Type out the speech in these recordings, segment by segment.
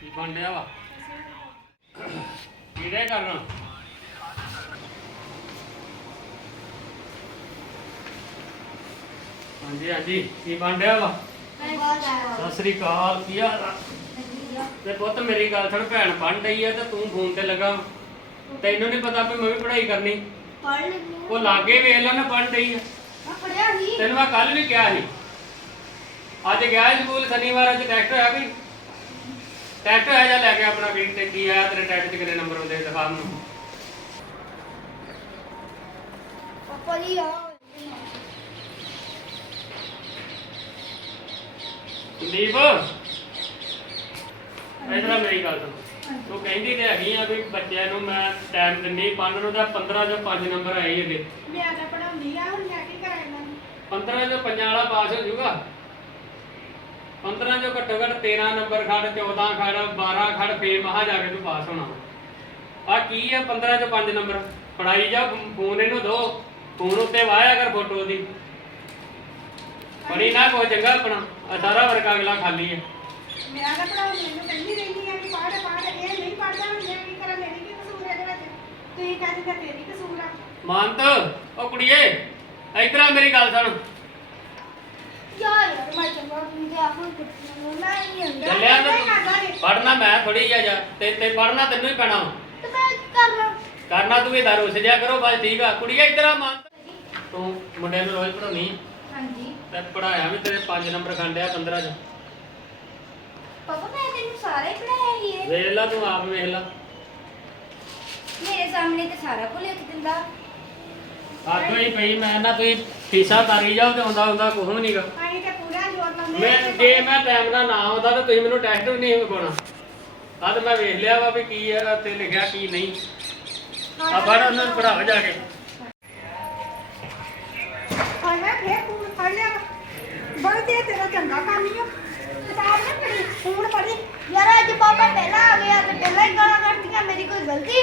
ਕੀ ਬਣ ਰਿਹਾ ਵਾ? ਕਿਹੜੇ ਕਰਨਾ ਹਾਂਜੀ ਹਾਂਜੀ, ਕੀ ਬਣ ਰਿਹਾ ਵਾ? ਸਤਿ ਸ੍ਰੀ ਅਕਾਲ, ਕੀ ਹਾਲ ਆ? ਤੇ ਪੁੱਤ, ਮੇਰੀ ਗੱਲ ਸੁਣ, ਭੈਣ ਪੜ੍ਹਨ ਡਈ ਆ ਤੇ ਤੂੰ ਫੋਨ ਤੇ ਲੱਗਾ ਤੈਨੂੰ ਨਹੀਂ ਪਤਾ ਵੀ ਮੈਂ ਵੀ ਪੜ੍ਹਾਈ ਕਰਨੀ। ਉਹ ਲਾਗੇ ਵੇਖ ਲੈ ਨਾ ਪੜ੍ਹਨ ਡਈ ਆ। ਤੈਨੂੰ ਮੈਂ ਕੱਲ ਵੀ ਕਿਹਾ ਸੀ। ਅੱਜ ਗਿਆ ਸੀ ਸਕੂਲ, ਸ਼ਨੀਵਾਰ, ਅੱਜ ਟੈਸਟ ਹੋਇਆ ਵੀ ਟੈਸਟ ਹੋਇਆ ਜਾਂ ਲੈ ਕੇ ਆਪਣਾ ਕੀ ਤੇ ਕੀ ਆਇਆ ਤੇਰੇ ਟੈਸਟ 'ਚ ਕਿੰਨੇ ਨੰਬਰ ਆਉਂਦੇ ਦਿਖਾ ਮੈਨੂੰ। ਸੰਦੀਪ ਇਧਰ ਮੇਰੀ ਗੱਲ ਸੁਣ। ਤੂੰ ਕਹਿੰਦੀ ਤੇ ਹੈਗੀ ਆ ਵੀ ਬੱਚਿਆਂ ਨੂੰ ਮੈਂ ਟਾਈਮ ਦਿੰਦੀ ਪੜ੍ਹਨ ਨੂੰ ਤਾਂ 15 ਚੋਂ 5 ਨੰਬਰ ਆਏ ਹੀ ਇਹਦੇ ਮੈਂ ਤਾਂ ਪੜਾਉਂਦੀ ਆ ਹੁਣ ਮੈਂ ਕੀ ਕਰਾਂ ਇਹਨਾਂ ਨੂੰ? 15 ਚੋਂ ਪੰਜਾਂ ਵਾਲਾ ਪਾਸ ਹੋ ਜਾਊਗਾ। 15 ਚੋਂ ਘੱਟੋ ਘੱਟ 13 ਨੰਬਰ ਖੜ 14 ਖੜ 12 ਖੜ ਫੇਰ ਮਹਾ ਜਾ ਕੇ ਤੂੰ ਪਾਸ ਹੋਣਾ। ਆ ਕੀ ਆ 15 ਚੋਂ 5 ਨੰਬਰ? ਪੜਾਈ ਜਾ ਫੋਨ ਇਹਨੂੰ ਦੋ। ਫੋਨ ਉੱਤੇ ਵਾਇਆ ਕਰ ਫੋਟੋ ਦੀ। ਪੜੀ ਨਾ ਕੋਈ ਚੰਗਾ ਆਪਣਾ। ਆ ਸਾਰਾ ਵਰਕ ਅਗਲਾ ਖਾਲੀ ਹੈ ਮੈਂ ਤਾਂ ਪੜਾਉਂਦੀ ਇਹਨੂੰ ਕਹਿੰਦੀ ਰਹਿੰਦੀ ਆ ਕਿ ਪੜ੍ਹ ਪੜ੍ਹ। ਇਹ ਨਹੀਂ ਪੜ੍ਹਦਾ ਹੁਣ ਮੈਂ ਕੀ ਕਰਾਂ ਮੇਰੀ ਕੀ ਕਸੂਰ ਹੈ ਇਹਦੇ ਵਿੱਚ? ਤੁਸੀਂ ਕਹਿੰਦੇ ਤੇਰੀ ਕਸੂਰ ਆ। ਮੰਤ ਉਹ ਕੁੜੀਏ ਇਧਰ ਆ ਮੇਰੀ ਗੱਲ ਸੁਣ। ਚੱਲਿਆ ਮੈਂ ਕਰਦਾ ਨੀ। ਪੜਨਾ ਮੈਂ ਥੋੜੀ ਜਿਹਾ ਜਾ। ਤੇ ਤੇ ਪੜਨਾ ਤੈਨੂੰ ਹੀ ਪੈਣਾ ਵਾ। ਕਰਨਾ। ਤੂੰ ਵੀ ਦਾਰੂ ਸਜਿਆ ਕਰੋ ਬਸ ਠੀਕ ਆ। ਕੁੜੀਏ ਇਧਰ ਆ ਮੰਤ ਤੂੰ ਮੁੰਡੇ ਨੂੰ ਰੋਜ਼ ਪੜਾਉਣੀ ਹਾਂਜੀ। ਤੇ ਪੜਾਇਆ ਵੀ ਤੇਰੇ 5 ਨੰਬਰ ਖੰਡਿਆ 15 ਚ। ਪਾਪਾ ਮੈਂ ਤੈਨੂੰ ਸਾਰਾ ਪੜਾਇਆ ਹੀ ਹੈ ਵੇਖ ਲਾ ਤੂੰ ਆਪ ਵੇਖ ਲਾ। ਮੇਰੇ ਸਾਹਮਣੇ ਤੇ ਸਾਰਾ ਕੁਝ ਲਿਖ ਦਿੰਦਾ। ਆਖੋ ਹੀ ਪਈ ਮੈਂ ਨਾ ਤੁਸੀਂ ਫੀਸਾਂ ਤਾਰੀ ਜਾਓ ਤੇ ਹੁੰਦਾ ਹੁੰਦਾ ਕੁਝ ਵੀ ਨਹੀਂਗਾ ਅਸੀਂ ਤੇ ਪੂਰਾ ਜ਼ੋਰ ਲਾਉਂਦੇ ਮੈਂ ਜੇ ਮੈਂ ਟਾਈਮ ਨਾਲ ਨਾ ਆਉਂਦਾ ਤਾਂ ਤੁਸੀਂ ਮੈਨੂੰ ਟੈਸਟ ਵੀ ਨਹੀਂ ਪਾਉਣਾ ਆ ਤੇ ਮੈਂ ਵੇਖ ਲਿਆ ਵਾ ਵੀ ਕੀ ਆ ਤੇ ਲਿਖਿਆ ਕੀ ਨਹੀਂ। ਆ ਫੜ ਉਹਨਾਂ ਨੂੰ ਪੜਾਓ ਜਾ ਕੇ। ਹਾਂ ਮੈਂ ਫੇਰ ਫੋਨ ਫੜ ਲਿਆ ਬੜਾ ਤੇ ਤੇਰਾ ਚੰਗਾ ਕੰਮ ਹੀ ਆ। ਕਿਤਾਬ ਨਾ ਪੜੀ ਫੋਨ ਪੜੀ ਯਾਰ ਅੱਜ ਪਾਪਾ ਪਹਿਲਾਂ ਆ ਗਿਆ ਤੇ ਪਹਿਲਾਂ ਹੀ ਗਾਲਾਂ ਕੱਢਦੀਆਂ ਮੇਰੀ ਕੋਈ ਗਲਤੀ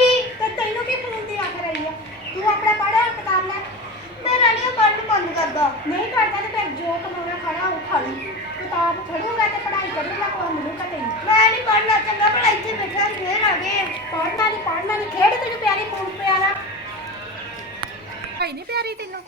ਕਰਦਾ ਨਹੀਂ ਕਰਦਾ ਤੇ ਫਿਰ ਜੋ ਕਮਾਉਣਾ ਖੜਾ ਉਹ ਖਾ ਕਿਤਾਬ ਖੜੂਗਾ ਤੇ ਪੜ੍ਹਾਈ ਕਰੂਗਾ ਕੋਈ ਮਿਲੂਗਾ ਤੇ ਮੈਂ ਨਹੀਂ ਪੜਨਾ ਚੰਗਾ ਭਲਾ ਇੱਥੇ ਬੈਠਾ ਫੇਰ ਆ ਗਏ ਪੜਨਾ ਨਹੀਂ ਪੜਨਾ ਨਹੀਂ ਖੇਡ ਤੈਨੂੰ ਪਿਆਰੀ ਪੂਰ ਪਿਆਰਾ। ਭਾਈ ਨਹੀਂ ਪਿਆਰੀ ਤੈਨੂੰ।